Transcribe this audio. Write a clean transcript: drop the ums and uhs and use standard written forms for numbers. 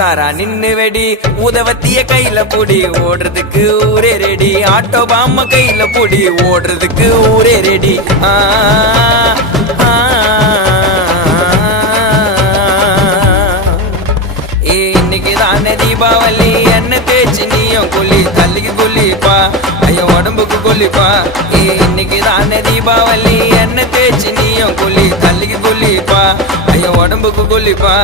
உசாரா நின்னு வெடி உதவத்திய கையில புடி ஓடுறதுக்கு ஊரே ரெடி ஆட்டோ பாம கையில புடி ஓடுறதுக்கு ஊரே ரெடி இன்னைக்கு தானே தீபாவளி என்ன தேய்ச்சி நீயும் குளி தள்ளிக்கு குளிப்பா ஐயோ உடம்புக்கு குளிப்பா இன்னைக்கு தானே தீபாவளி என்ன தேய்ச்சி நீயும் குளி தள்ளிக்கு குளிப்பா ஐயோ உடம்புக்கு குளிப்பா